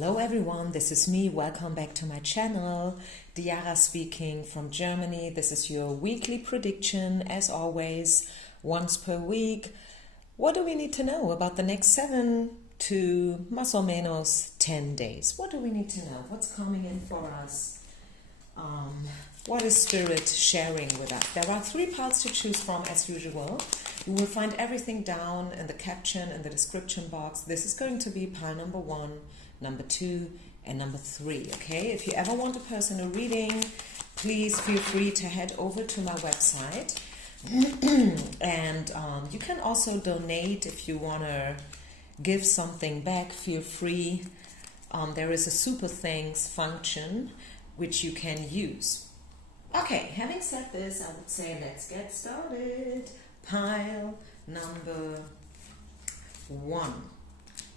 Hello everyone, this is me. Welcome back to my channel. Diara speaking from Germany. This is your weekly prediction, as always, once per week. What do we need to know about the next 7 to más o menos 10 days? What do we need to know? What's coming in for us? What is Spirit sharing with us? There are 3 parts to choose from as usual. You will find everything down in the caption and the description box. This is going to be pile number 1, number 2, and number 3. Okay, if you ever want a personal reading, please feel free to head over to my website. And you can also donate if you want to give something back. Feel free. There is a super thanks function which you can use. Okay, having said this, I would say let's get started. Pile number 1.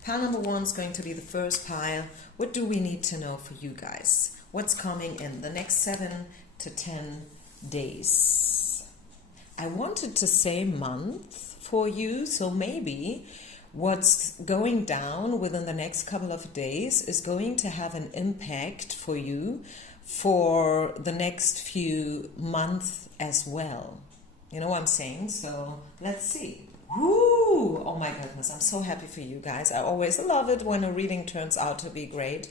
Pile number 1 is going to be the first pile. What do we need to know for you guys? What's coming in the next 7 to 10 days? I wanted to say month for you, so maybe what's going down within the next couple of days is going to have an impact for you for the next few months as well. You know what I'm saying? So let's see. Woo! Oh my goodness, I'm so happy for you guys. I always love it when a reading turns out to be great.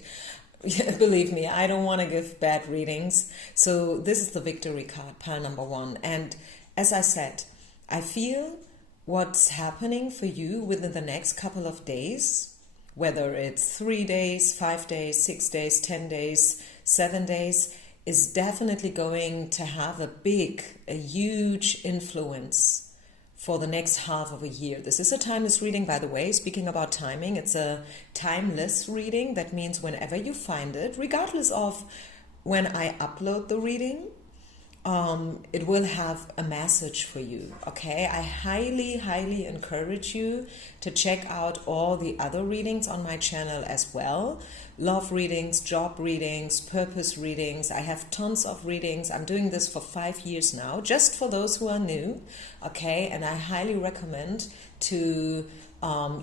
Believe me, I don't want to give bad readings. So this is the victory card, pile number 1. And as I said, I feel what's happening for you within the next couple of days, whether it's 3 days, 5 days, 6 days, 10 days, 7 days, is definitely going to have a huge influence for the next half of a year. This is a timeless reading, by the way. Speaking about timing, it's a timeless reading. That means whenever you find it, regardless of when I upload the reading, it will have a message for you. Okay, I highly encourage you to check out all the other readings on my channel as well. Love readings, job readings, purpose readings. I have tons of readings. I'm doing this for 5 years now, just for those who are new. Okay, and I highly recommend to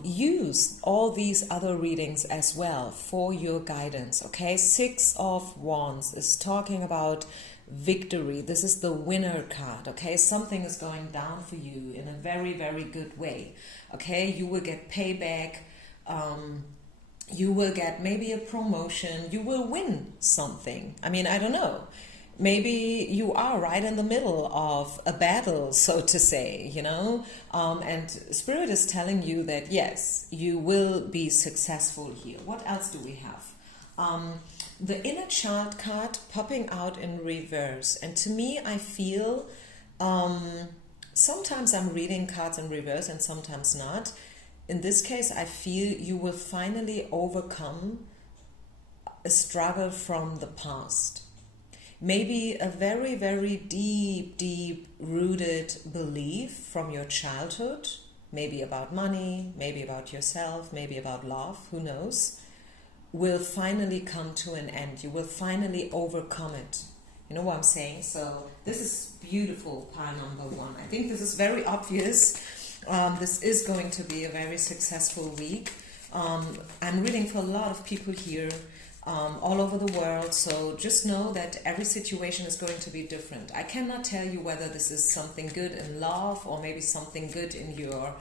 use all these other readings as well for your guidance. Okay, 6 of Wands is talking about victory. This is the winner card. Okay, something is going down for you in a very good way. Okay, you will get payback. You will get maybe a promotion. You will win something. I mean, I don't know. Maybe you are right in the middle of a battle, so to say, you know, and Spirit is telling you that yes, you will be successful here. What else do we have? The inner child card popping out in reverse, and to me I feel sometimes I'm reading cards in reverse and sometimes not. In this case, I feel you will finally overcome a struggle from the past. Maybe a very deep rooted belief from your childhood, maybe about money, maybe about yourself, maybe about love, who knows, will finally come to an end. You will finally overcome it. You know what I'm saying? So this is beautiful, pile number 1. I think this is very obvious. This is going to be a very successful week. I'm reading for a lot of people here all over the world, so just know that every situation is going to be different. I cannot tell you whether this is something good in love or maybe something good in your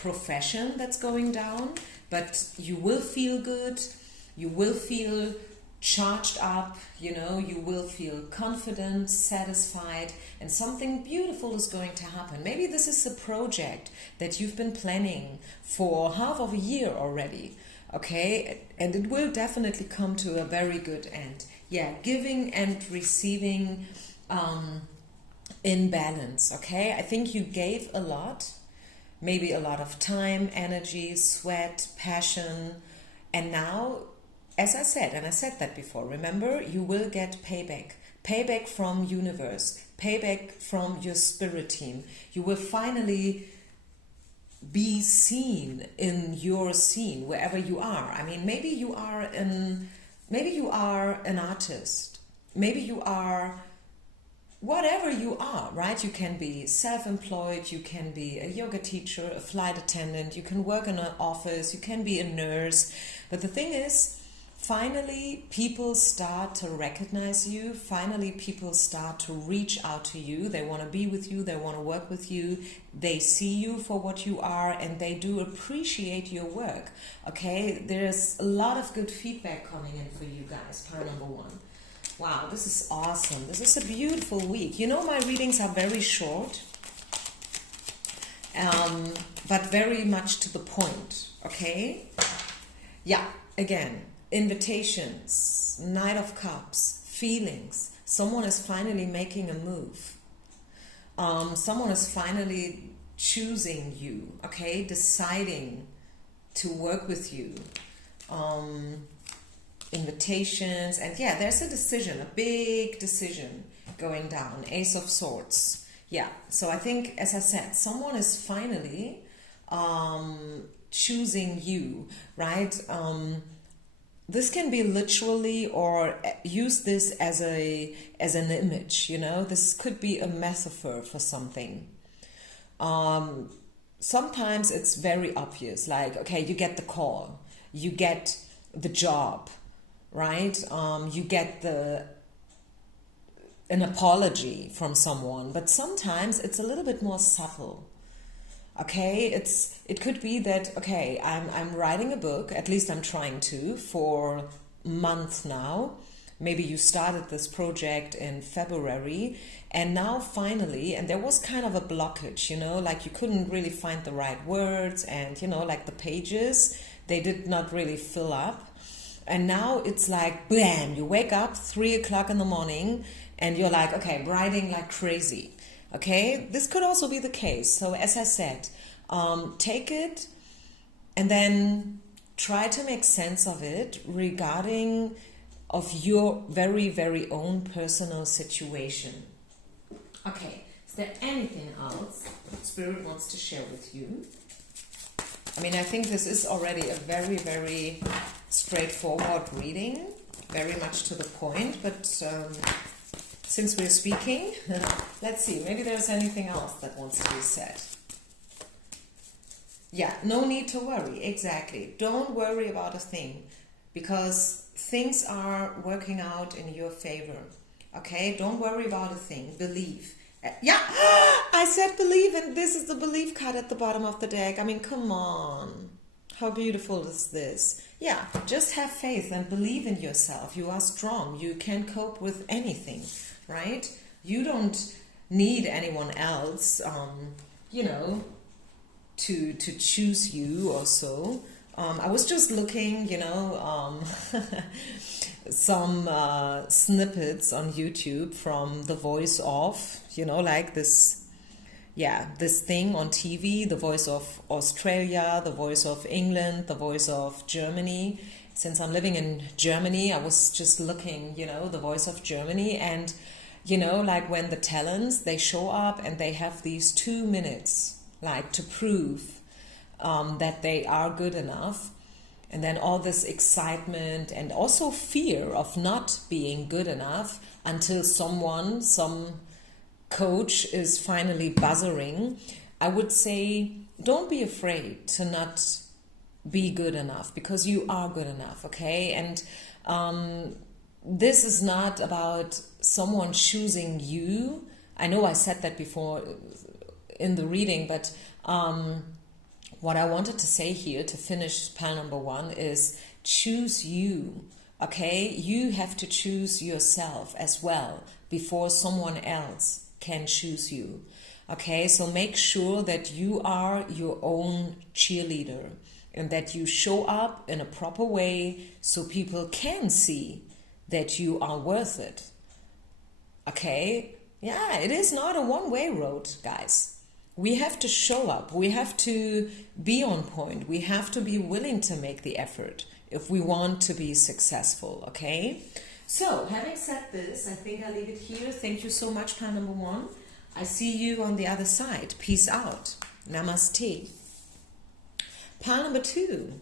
profession that's going down, but you will feel good. You will feel charged up, you know, you will feel confident, satisfied, and something beautiful is going to happen. Maybe this is a project that you've been planning for half of a year already, okay? And it will definitely come to a very good end. Yeah, giving and receiving in balance, okay? I think you gave a lot, maybe a lot of time, energy, sweat, passion, and now, as I said, and I said that before, remember, you will get payback. Payback from universe. Payback from your spirit team. You will finally be seen in your scene, wherever you are. I mean, maybe you are an artist. Maybe you are whatever you are, right? You can be self-employed, you can be a yoga teacher, a flight attendant, you can work in an office, you can be a nurse. But the thing is, finally people start to recognize you. Finally people start to reach out to you. They want to be with you. They want to work with you. They see you for what you are, and they do appreciate your work. Okay, there's a lot of good feedback coming in for you guys. Pile number one. Wow, this is awesome. This is a beautiful week. You know, my readings are very short, but very much to the point. Okay, yeah, again, invitations, Knight of Cups, feelings. Someone is finally making a move. Someone is finally choosing you, okay, deciding to work with you. Invitations, and yeah, there's a decision, a big decision going down. Ace of Swords. Yeah, so I think, as I said, someone is finally choosing you, right? This can be literally, or use this as an image, you know. This could be a metaphor for something. Sometimes it's very obvious, like, okay, you get the call, you get the job, right? You get an apology from someone, but sometimes it's a little bit more subtle. Okay, it could be that, okay, I'm writing a book, at least I'm trying to, for months now. Maybe you started this project in February, and now finally, and there was kind of a blockage, you know, like you couldn't really find the right words, and, you know, like the pages, they did not really fill up. And now it's like, bam, you wake up 3 o'clock in the morning and you're like, okay, writing like crazy. Okay, this could also be the case. So as I said, take it and then try to make sense of it regarding of your very, very own personal situation. Okay, is there anything else Spirit wants to share with you? I mean, I think this is already a very, very straightforward reading, very much to the point, but since we're speaking, let's see, maybe there's anything else that wants to be said. Yeah, no need to worry, exactly. Don't worry about a thing, because things are working out in your favor. Okay, don't worry about a thing, believe. Yeah, I said believe, and this is the belief card at the bottom of the deck. I mean, come on. How beautiful is this? Yeah, just have faith and believe in yourself. You are strong. You can cope with anything, right? You don't need anyone else, you know, to choose you or so. I was just looking, you know, some snippets on YouTube from The Voice of, you know, like this, yeah, this thing on TV, The Voice of Australia, The Voice of England, The Voice of Germany. Since I'm living in Germany, I was just looking, you know, The Voice of Germany, and, you know, like when the talents, they show up and they have these 2 minutes, like to prove that they are good enough. And then all this excitement and also fear of not being good enough until someone, some coach is finally buzzing. I would say, don't be afraid to not be good enough, because you are good enough, okay? And this is not about someone choosing you. I know I said that before in the reading, but what I wanted to say here to finish pile number 1 is choose you, okay? You have to choose yourself as well before someone else can choose you, okay? So make sure that you are your own cheerleader and that you show up in a proper way so people can see that you are worth it, okay? Yeah, it is not a one-way road, guys. We have to show up, we have to be on point, we have to be willing to make the effort if we want to be successful, okay? So, having said this, I think I'll leave it here. Thank you so much, pile number 1. I see you on the other side. Peace out. Namaste. Pile number 2.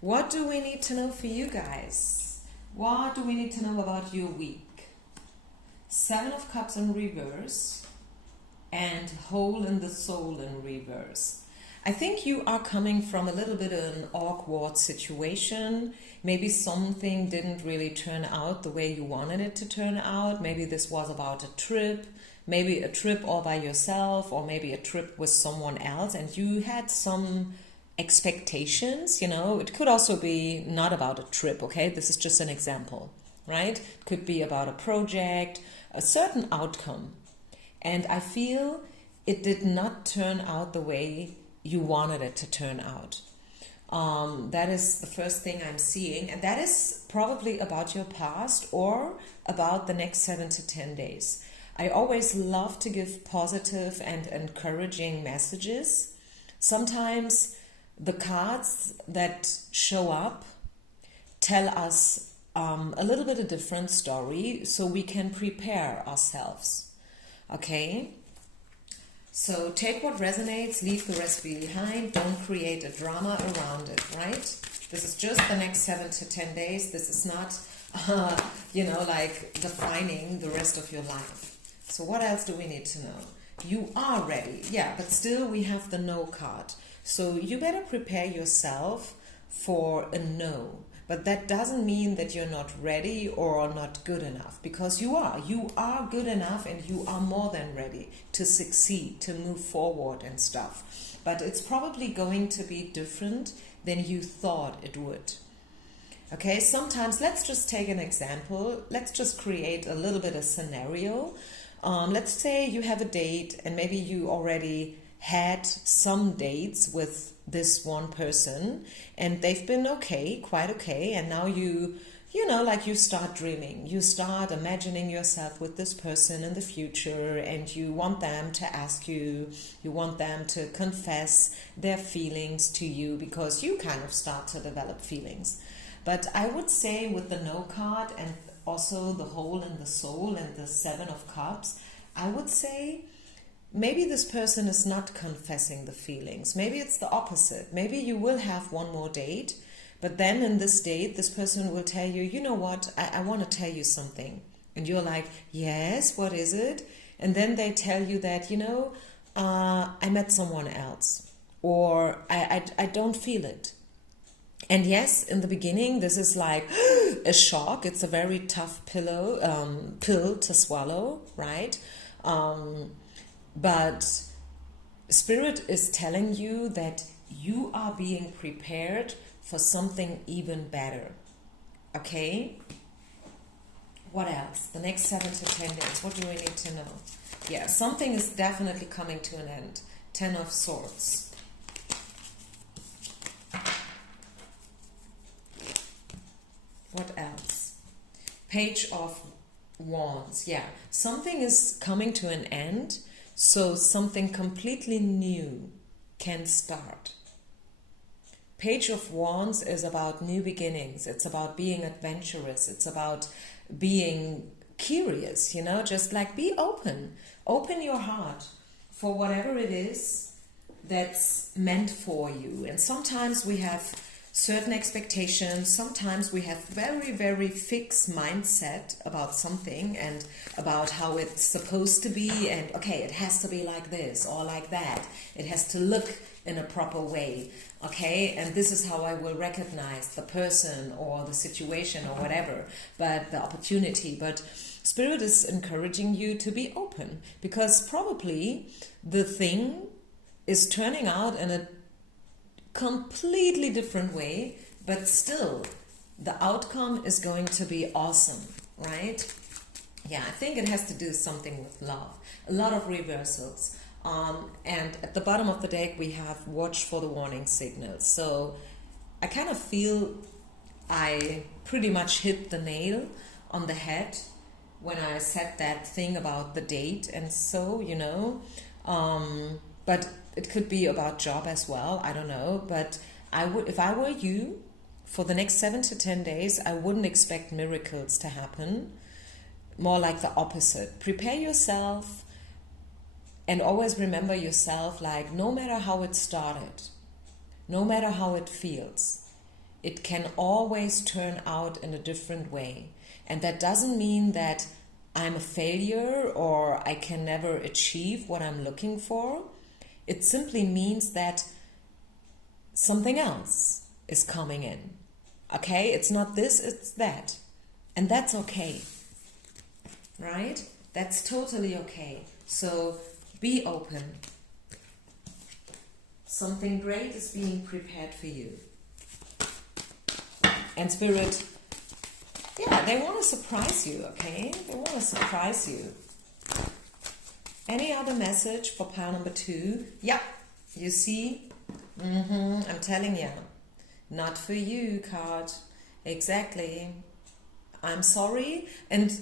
What do we need to know for you guys? What do we need to know about your week? 7 of Cups in reverse. And hole in the soul in reverse. I think you are coming from a little bit of an awkward situation. Maybe something didn't really turn out the way you wanted it to turn out. Maybe this was about a trip, maybe a trip all by yourself, or maybe a trip with someone else, and you had some expectations. It could also be not about a trip, okay? This is just an example, right? It could be about a project, a certain outcome. And I feel it did not turn out the way you wanted it to turn out. That is the first thing I'm seeing, and that is probably about your past or about the next 7 to 10 days. I always love to give positive and encouraging messages. Sometimes the cards that show up tell us a little bit a different story, so we can prepare ourselves. Okay? So take what resonates, leave the rest behind, don't create a drama around it, right? This is just the next 7 to 10 days. This is not, like defining the rest of your life. So what else do we need to know? You are ready, yeah, but still we have the no card. So you better prepare yourself for a no. But that doesn't mean that you're not ready or not good enough, because you are. You are good enough, and you are more than ready to succeed, to move forward and stuff. But it's probably going to be different than you thought it would. Okay, sometimes let's just take an example. Let's just create a little bit of scenario. Let's say you have a date, and maybe you already had some dates with this one person, and they've been okay, quite okay, and now you start dreaming, you start imagining yourself with this person in the future, and you want them to ask you, you want them to confess their feelings to you, because you kind of start to develop feelings. But I would say with the no card and also the hole in the soul and the 7 of Cups, I would say maybe this person is not confessing the feelings. Maybe it's the opposite. Maybe you will have one more date, but then in this date, this person will tell you, you know what, I want to tell you something. And you're like, yes, what is it? And then they tell you that, I met someone else, or I don't feel it. And yes, in the beginning, this is like a shock. It's a very tough pill to swallow, right? But Spirit is telling you that you are being prepared for something even better. Okay? What else? The next 7 to 10 days. What do we need to know? Yeah, something is definitely coming to an end. 10 of Swords. What else? Page of Wands. Yeah, something is coming to an end, so something completely new can start. Page of Wands is about new beginnings. It's about being adventurous. It's about being curious, just like be open. Open your heart for whatever it is that's meant for you. And sometimes we have certain expectations. Sometimes we have very, very fixed mindset about something and about how it's supposed to be, and okay, it has to be like this or like that. It has to look in a proper way, okay? And this is how I will recognize the person or the situation or whatever, but the opportunity. But Spirit is encouraging you to be open, because probably the thing is turning out in a completely different way, but still the outcome is going to be awesome, right? Yeah, I think it has to do something with love. A lot of reversals. And at the bottom of the deck we have watch for the warning signals. So I kind of feel I pretty much hit the nail on the head when I said that thing about the date, and so, but it could be about job as well, I don't know. But I would, if I were you, for the next 7 to 10 days, I wouldn't expect miracles to happen. More like the opposite. Prepare yourself, and always remember yourself, like, no matter how it started, no matter how it feels, it can always turn out in a different way. And that doesn't mean that I'm a failure or I can never achieve what I'm looking for. It simply means that something else is coming in. Okay? It's not this, it's that. And that's okay. Right? That's totally okay. So be open. Something great is being prepared for you. And Spirit, yeah, they want to surprise you, okay? They want to surprise you. Any other message for pile number 2? Yeah, you see? I'm telling you. Not for you, card. Exactly. I'm sorry. And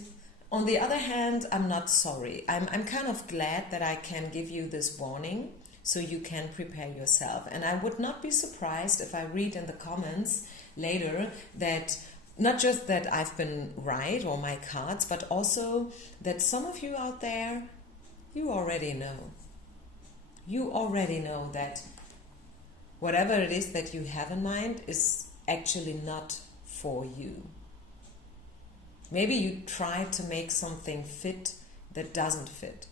on the other hand, I'm not sorry. I'm kind of glad that I can give you this warning so you can prepare yourself. And I would not be surprised if I read in the comments later that not just that I've been right or my cards, but also that some of you out there, you already know. You already know that whatever it is that you have in mind is actually not for you. Maybe you tried to make something fit that doesn't fit.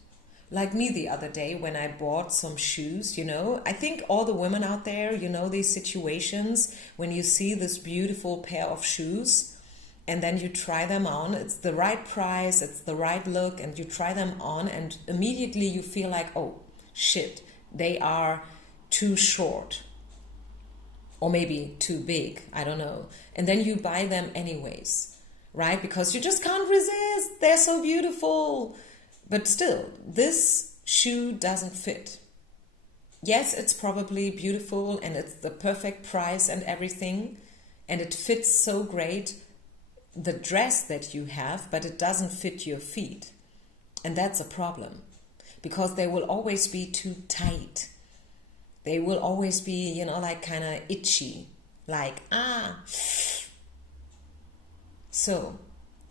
Like me the other day when I bought some shoes, you know. I think all the women out there, you know, these situations when you see this beautiful pair of shoes and then you try them on. It's the right price, it's the right look, and you try them on and immediately you feel like, oh, shit, they are too short. Or maybe too big, I don't know. And then you buy them anyways, right? Because you just can't resist. They're so beautiful. But still, this shoe doesn't fit. Yes, it's probably beautiful and it's the perfect price and everything. And it fits so great, the dress that you have, but it doesn't fit your feet. And that's a problem. Because they will always be too tight. They will always be, you know, like kind of itchy. Like, So,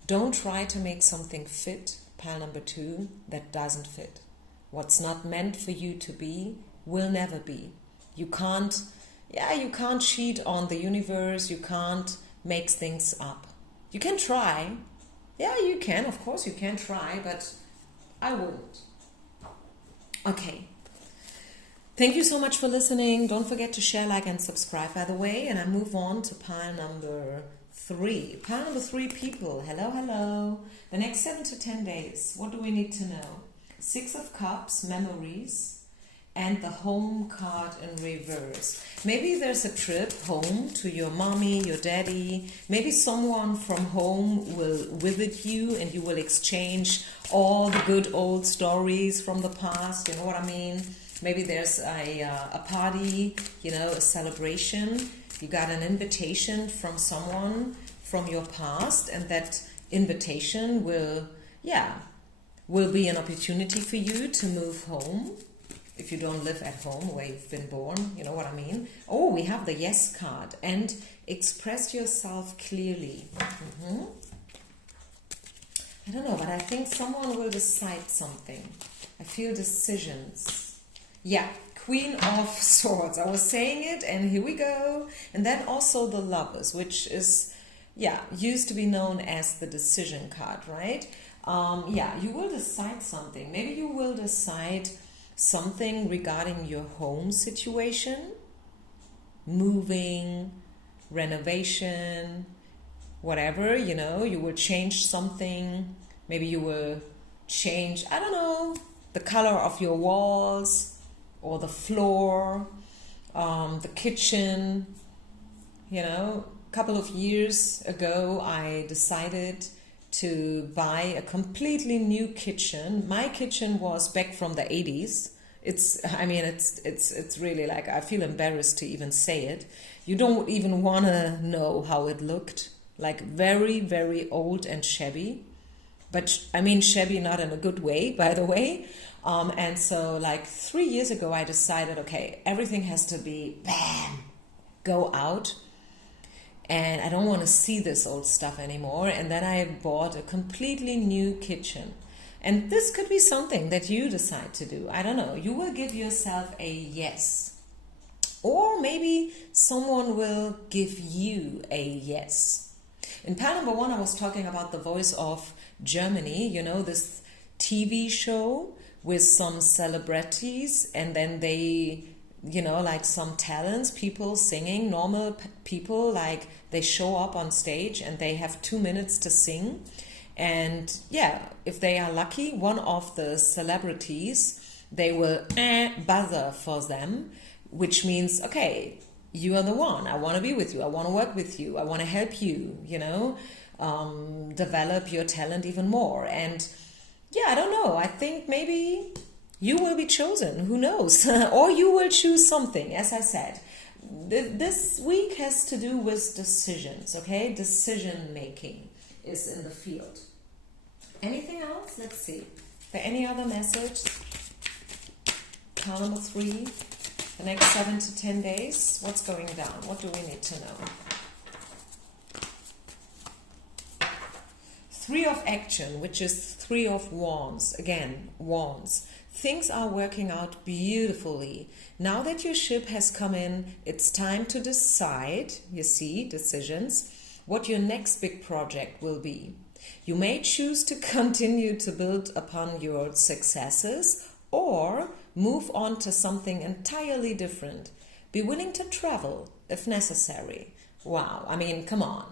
don't try to make something fit, pile number 2, that doesn't fit. What's not meant for you to be will never be. You can't cheat on the universe. You can't make things up. You can try. Yeah, you can. Of course you can try, but I wouldn't. Okay. Thank you so much for listening. Don't forget to share, like, and subscribe, by the way. And I move on to pile number 3. Pile number 3, people. Hello, hello. The next 7 to 10 days. What do we need to know? 6 of Cups, memories, and the home card in reverse. Maybe there's a trip home to your mommy, your daddy. Maybe someone from home will visit you and you will exchange all the good old stories from the past. You know what I mean? Maybe there's a party, you know, a celebration. You got an invitation from someone from your past, and that invitation will be an opportunity for you to move home. If you don't live at home where you've been born, you know what I mean? Oh, we have the yes card. And express yourself clearly. I don't know, but I think someone will decide something. I feel decisions. Yeah, Queen of Swords. I was saying it, and here we go. And then also the Lovers, which is, used to be known as the decision card, right? You will decide something. Maybe you will decide something regarding your home situation, moving, renovation, whatever, you know, you will change something. Maybe you will change, I don't know, the color of your walls, or the floor, the kitchen. You know, a couple of years ago, I decided to buy a completely new kitchen. My kitchen was back from the 80s. It's really like, I feel embarrassed to even say it. You don't even want to know how it looked. Like very, very old and shabby. But I mean shabby not in a good way, by the way. And so like 3 years ago, I decided, okay, everything has to be, bam, go out. And I don't want to see this old stuff anymore. And then I bought a completely new kitchen. And this could be something that you decide to do. I don't know. You will give yourself a yes. Or maybe someone will give you a yes. In pile number 1, I was talking about The Voice of Germany. You know, this TV show with some celebrities, and then they you know, like some talents, people singing, normal people, like they show up on stage and they have 2 minutes to sing. And yeah, if they are lucky, one of the celebrities, they will buzzer for them, which means, okay, you are the one. I want to be with you. I want to work with you. I want to help you, you know, develop your talent even more. And yeah, I don't know. I think maybe you will be chosen. Who knows? Or you will choose something, as I said. This week has to do with decisions, okay? Decision making is in the field. Anything else? Let's see. Is there any other message? Pile number 3. The next 7 to 10 days. What's going down? What do we need to know? 3 of action, which is 3 of wands. Again, wands. Things are working out beautifully. Now that your ship has come in, it's time to decide, you see, decisions, what your next big project will be. You may choose to continue to build upon your successes or move on to something entirely different. Be willing to travel if necessary. Wow, I mean, come on.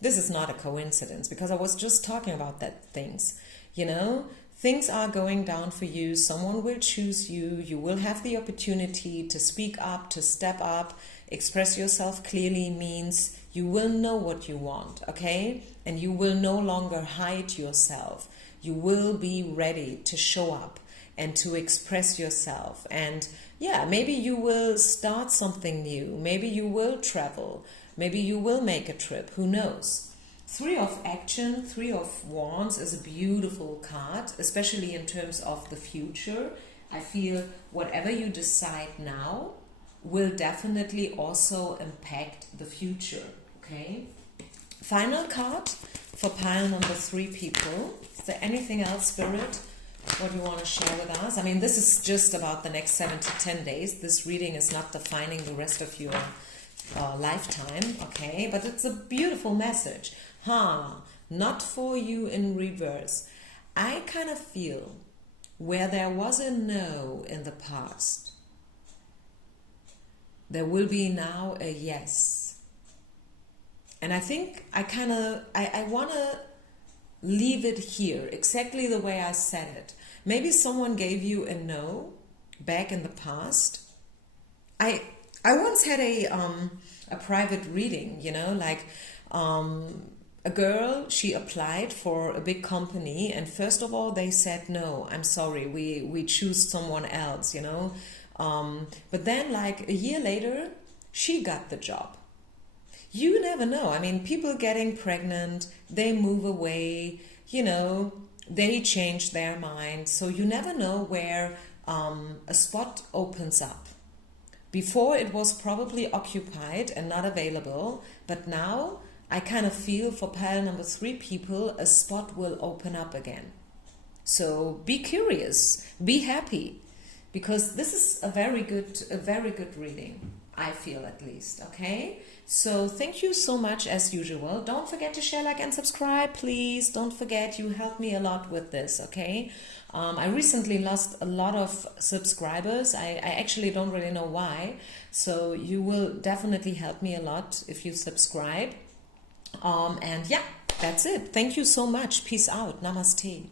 This is not a coincidence because I was just talking about that things. You know, things are going down for you. Someone will choose you. You will have the opportunity to speak up, to step up. Express yourself clearly means you will know what you want, okay? And you will no longer hide yourself. You will be ready to show up and to express yourself. And yeah, maybe you will start something new. Maybe you will travel. Maybe you will make a trip. Who knows? 3 of action, 3 of wands is a beautiful card, especially in terms of the future. I feel whatever you decide now will definitely also impact the future, okay? Final card for pile number 3 people. Is there anything else, Spirit, what you want to share with us? I mean, this is just about the next 7 to 10 days. This reading is not defining the rest of your lifetime, okay? But it's a beautiful message. Not for you in reverse. I kind of feel where there was a no in the past, there will be now a yes. And I think I want to leave it here exactly the way I said it. Maybe someone gave you a no back in the past. I once had a private reading, you know, like a girl, she applied for a big company, and first of all they said, no, I'm sorry, we choose someone else, you know. But then like a year later, she got the job. You never know. I mean, people getting pregnant, they move away, you know, they change their mind. So you never know where a spot opens up. Before it was probably occupied and not available, but now I kind of feel for pile number 3 people, a spot will open up again. So be curious, be happy, because this is a very good reading, I feel at least, okay? So thank you so much as usual. Don't forget to share, like, and subscribe, please. Don't forget, you help me a lot with this, okay? I recently lost a lot of subscribers. I actually don't really know why. So you will definitely help me a lot if you subscribe. And yeah, that's it. Thank you so much. Peace out. Namaste.